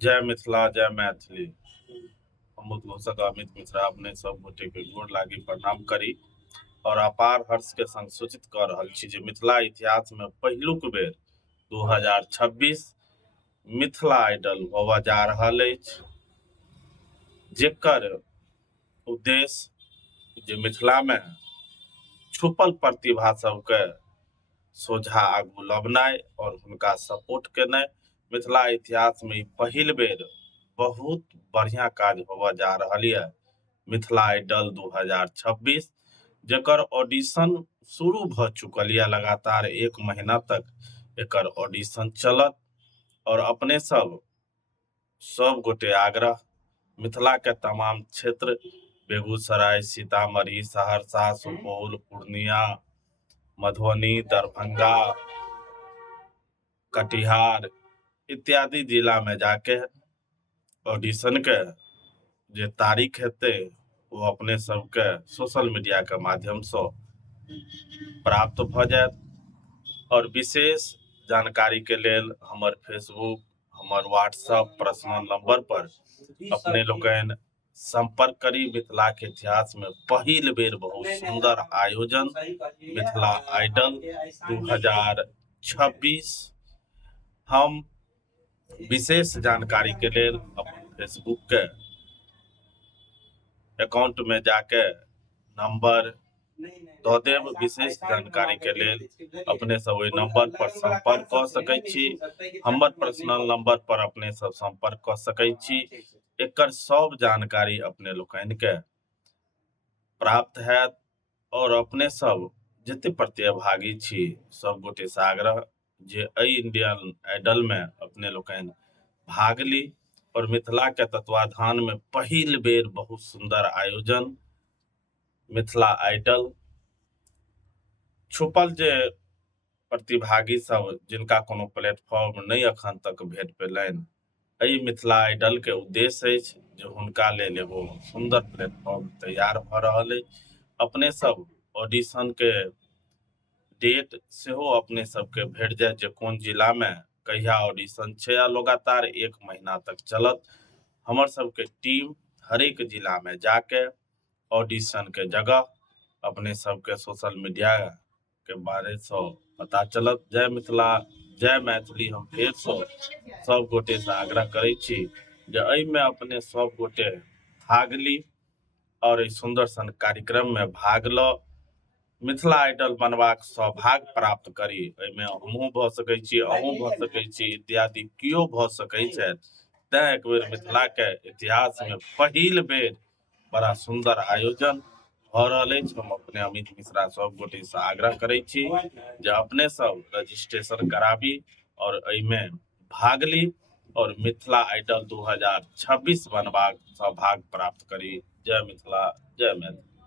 जय मिथिला जय मैथिली। हम उद्घोषक अमित मिश्रा अपने सब गोटे के गोर लागी प्रणाम करी और अपार हर्ष के संग सूचित कर रहल छी जे मिथिला इतिहास में पहिलुक बेर 2026 मिथिला आइडल होबा जा रहल अछि, जेकर उद्देश्य जे मिथिला में छुपल प्रतिभा सबके सोझा आगू लबनाइ और हुनका सपोर्ट केनाइ। मिथिला इतिहास में ई पहिल बेर बहुत बढ़िया काज होबा जा रहल है। मिथिला आइडल 2026 जेकर ऑडिशन शुरू भ चुकल है, लगातार 1 महीना तक एकर ऑडिशन चलत और अपने सब गोटे आग्रह मिथिला के तमाम क्षेत्र बेगूसराय, सीतामढ़ी, सहरसा, सुपौल, पूर्णिया, मधुबनी, दरभंगा, कटिहार इत्यादि जिला में जाके ऑडिशन के जे तारीख हेते वो अपने सबके सोशल मीडिया के माध्यम से प्राप्त भ जायत। और विशेष जानकारी के लेल हमर फेसबुक, हमर व्हाट्सएप पर्सनल नंबर पर अपने लोगन संपर्क करी। मिथिला के इतिहास में पहिल बेर बहुत सुंदर आयोजन मिथिला आइडल 2026। हम विशेष जानकारी के लेल अपन फेसबुक के अकाउंट में जाके नंबर दऽ देब। विशेष जानकारी के लेल अपने सब ओहि नंबर पर संपर्क कऽ सकै छी। हमर पर्सनल नंबर पर अपने सब संपर्क कऽ सकै छी। एकर सब जानकारी अपने लोकनि के प्राप्त हैत और अपने सब जते प्रतिभागी छी सब गोटे से आग्रह जे एहि इंडियन आइडल में अपने लोकनि भाग ली और मिथिला के तत्वाधान में पहिल बेर बहुत सुंदर आयोजन मिथिला आइडल। छुपल जे प्रतिभागी सब जिनका कोनो प्लेटफॉर्म नहीं अखन तक भेट पेलनि, एहि मिथिला आइडल के उद्देश्य अछि जे हुनका लेल एगो सुंदर प्लेटफॉर्म तैयार भ रहल अछि। अपने सब ऑडिशन के डेट सेहो अपने सबके भेट जाए जे कोन जिला में कहिया ऑडिशन छै आ लगातार 1 महीना तक चलत। हमर सबके टीम हरेक जिला में जाके ऑडिशन के जगह अपने सबके सोशल मीडिया के बारे से पता चलत। जय मिथिला जय मैथिली। हम फेर से सब गोटे से आग्रह करै छी जे एहि में अपने सब गोटे भाग ली और इस सुंदर सन कार्यक्रम में भाग ल मिथिला आइडल बनबाक सौभाग्य प्राप्त करी। एहिमे हमहूँ भऽ सकै छी, अहूँ भऽ सकै छी, इत्यादि कियो भऽ सकै छथि। तैं एक बेर मिथिला के इतिहास में पहिल बेर बड़ा सुंदर आयोजन भ रहल अछि। हम अपने अमित मिश्रा सब गोटे से आग्रह करै छी जे अपने सब रजिस्ट्रेशन कराबी और एहिमे भाग ली और मिथिला आइडल 2026 बनबाक सौभाग्य प्राप्त करी। जय मिथिला जय मैथिली।